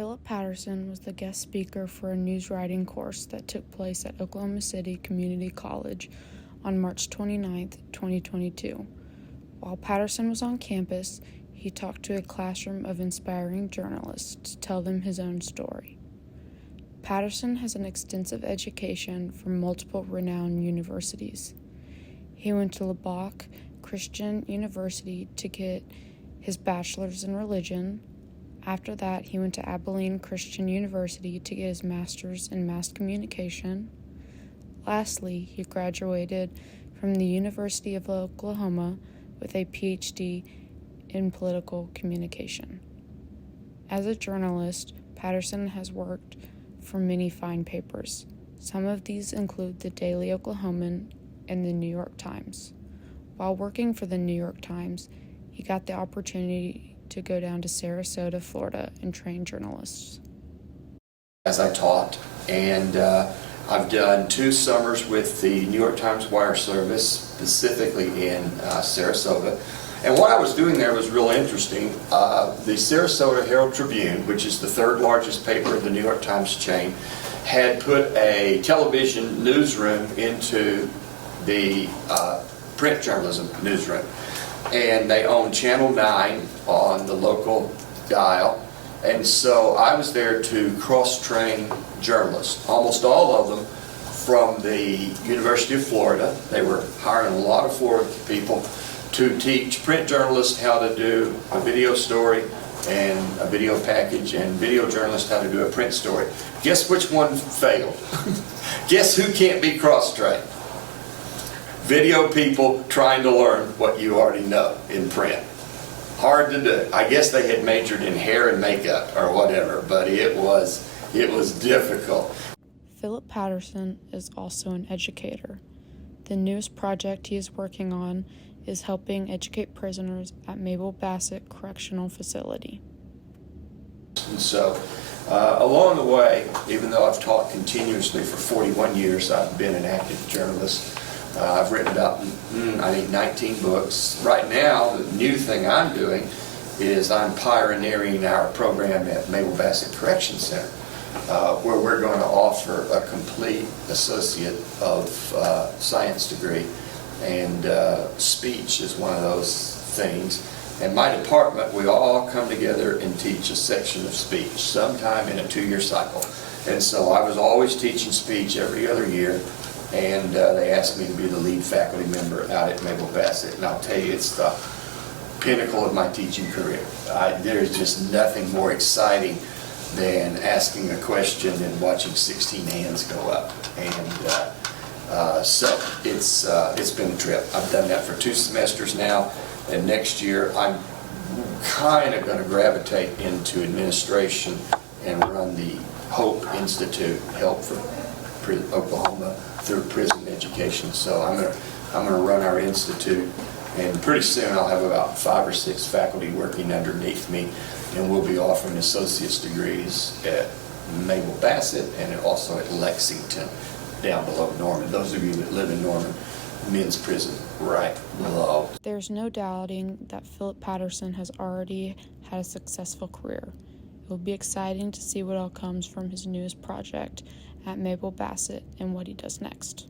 Phillip Patterson was the guest speaker for a news writing course that took place at Oklahoma City Community College on March 29, 2022. While Patterson was on campus, he talked to a classroom of inspiring journalists to tell them his own story. Patterson has an extensive education from multiple renowned universities. He went to Lubbock Christian University to get his bachelor's in religion. After that, he went to Abilene Christian University to get his master's in mass communication. Lastly, he graduated from the University of Oklahoma with a PhD in political communication. As a journalist, Patterson has worked for many fine papers. Some of these include the Daily Oklahoman and the New York Times. While working for the New York Times, he got the opportunity to go down to Sarasota, Florida, and train journalists. As I taught, and I've done 2 summers with the New York Times Wire Service, specifically in Sarasota. And what I was doing there was real interesting. The Sarasota Herald Tribune, which is the 3rd largest paper of the New York Times chain, had put a television newsroom into the print journalism newsroom. And they own Channel 9 on the local dial. And so I was there to cross-train journalists, almost all of them from the University of Florida. They were hiring a lot of Florida people to teach print journalists how to do a video story and a video package, and video journalists how to do a print story. Guess which one failed? Guess who can't be cross-trained? Video people trying to learn what you already know in print. Hard to do. I guess they had majored in hair and makeup or whatever, but it was difficult. Phillip Patterson is also an educator. The newest project he is working on is helping educate prisoners at Mabel Bassett Correctional Facility. And so, along the way, even though I've taught continuously for 41 years, I've been an active journalist. I've written about, 19 books. Right now, the new thing I'm doing is I'm pioneering our program at Mabel Bassett Correction Center, where we're going to offer a complete Associate of Science degree, and speech is one of those things. In my department, we all come together and teach a section of speech, sometime in a 2-year cycle. And so I was always teaching speech every other year. And they asked me to be the lead faculty member out at Mabel Bassett. And I'll tell you, it's the pinnacle of my teaching career. There's just nothing more exciting than asking a question and watching 16 hands go up. And so it's been a trip. I've done that for 2 semesters now. And next year, I'm kind of going to gravitate into administration and run the Hope Institute, Help for Oklahoma through prison education. So I'm going to run our institute, and pretty soon I'll have about 5 or 6 faculty working underneath me, and we'll be offering associate's degrees at Mabel Bassett and also at Lexington down below Norman. Those of you that live in Norman, men's prison right below. There's no doubting that Phillip Patterson has already had a successful career. It will be exciting to see what all comes from his newest project at Mabel Bassett and what he does next.